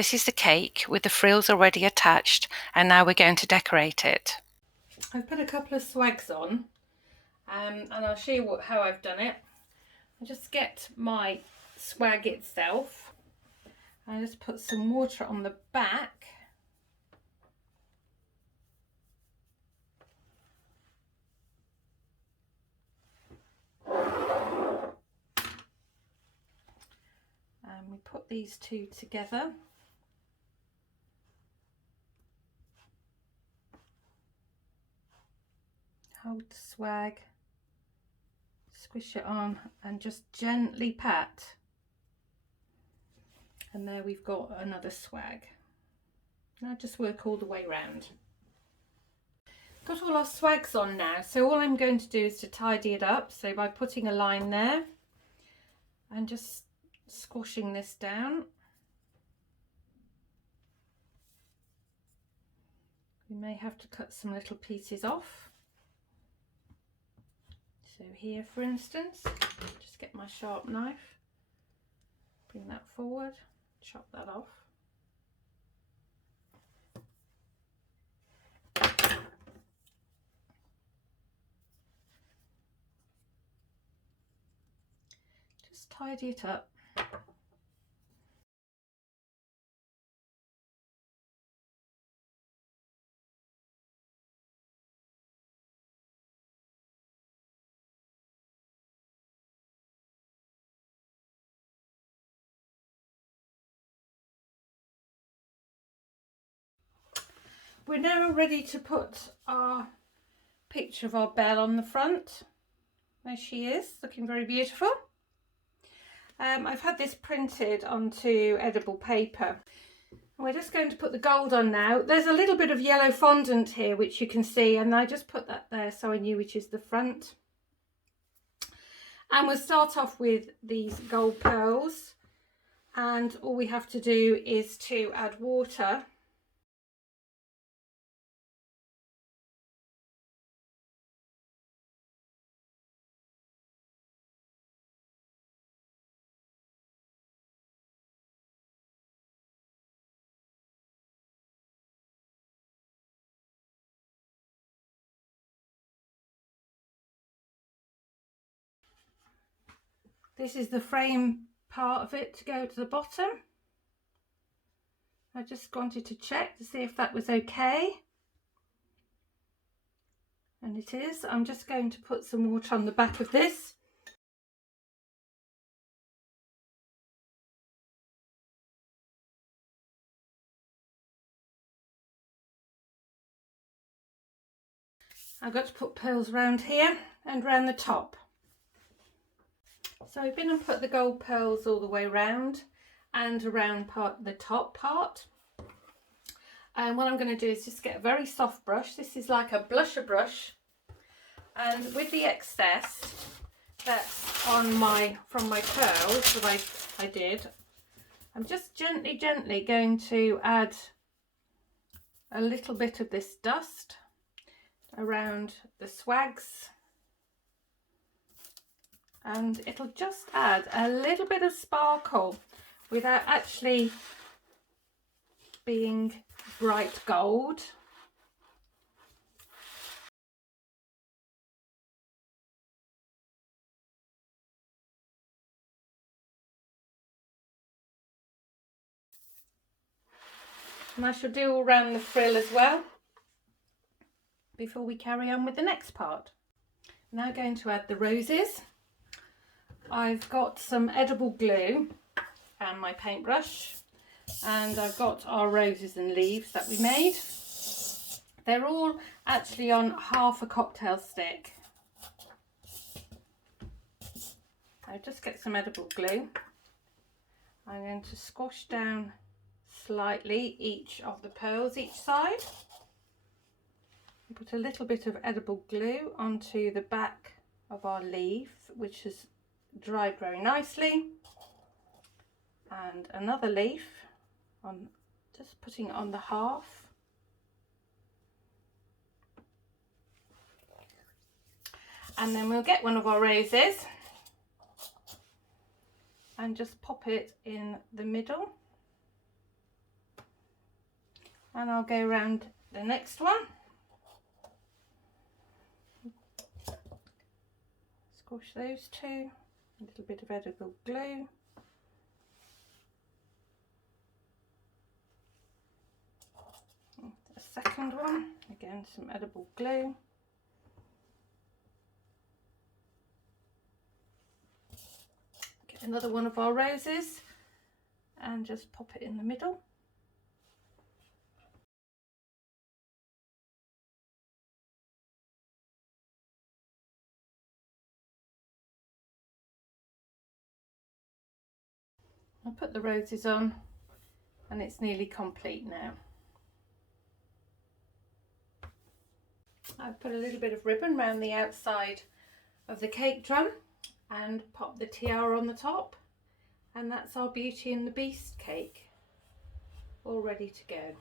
This is the cake with the frills already attached, and now we're going to decorate it. I've put a couple of swags on, and I'll show you how I've done it. I just get my swag itself. I just put some water on the back. And we put these two together. Hold the swag, squish it on and just gently pat. And there we've got another swag. Now just work all the way around. Got all our swags on now, so all I'm going to do is to tidy it up. So by putting a line there and just squashing this down. We may have to cut some little pieces off. So here, for instance, just get my sharp knife, bring that forward, chop that off. Just tidy it up. We're now ready to put our picture of our belle on the front. There she is, looking very beautiful. I've had this printed onto edible paper. We're just going to put the gold on now. There's a little bit of yellow fondant here, which you can see, and I just put that there so I knew which is the front. And we'll start off with these gold pearls, and all we have to do is to add water. This is the frame part of it to go to the bottom. I just wanted to check to see if that was okay. And it is. I'm just going to put some water on the back of this. I've got to put pearls around here and around the top. So I've been and put the gold pearls all the way around and around the top part. And what I'm going to do is just get a very soft brush. This is like a blusher brush. And with the excess that's on from my pearls that I did, I'm just gently going to add a little bit of this dust around the swags, and it'll just add a little bit of sparkle without actually being bright gold. And I shall do all around the frill as well before we carry on with the next part. Now going to add the roses. I've got some edible glue and my paintbrush, and I've got our roses and leaves that we made. They're all actually on half a cocktail stick. I'll just get some edible glue. I'm going to squash down slightly each of the pearls each side. Put a little bit of edible glue onto the back of our leaf, which has dried very nicely, and another leaf on, just putting it on the half. And then we'll get one of our roses and just pop it in the middle. And I'll go around the next one. Squash those two, a little bit of edible glue. The second one, again some edible glue. Get another one of our roses and just pop it in the middle. I'll put the roses on and it's nearly complete now. I've put a little bit of ribbon around the outside of the cake drum and pop the tiara on the top, and that's our Beauty and the Beast cake all ready to go.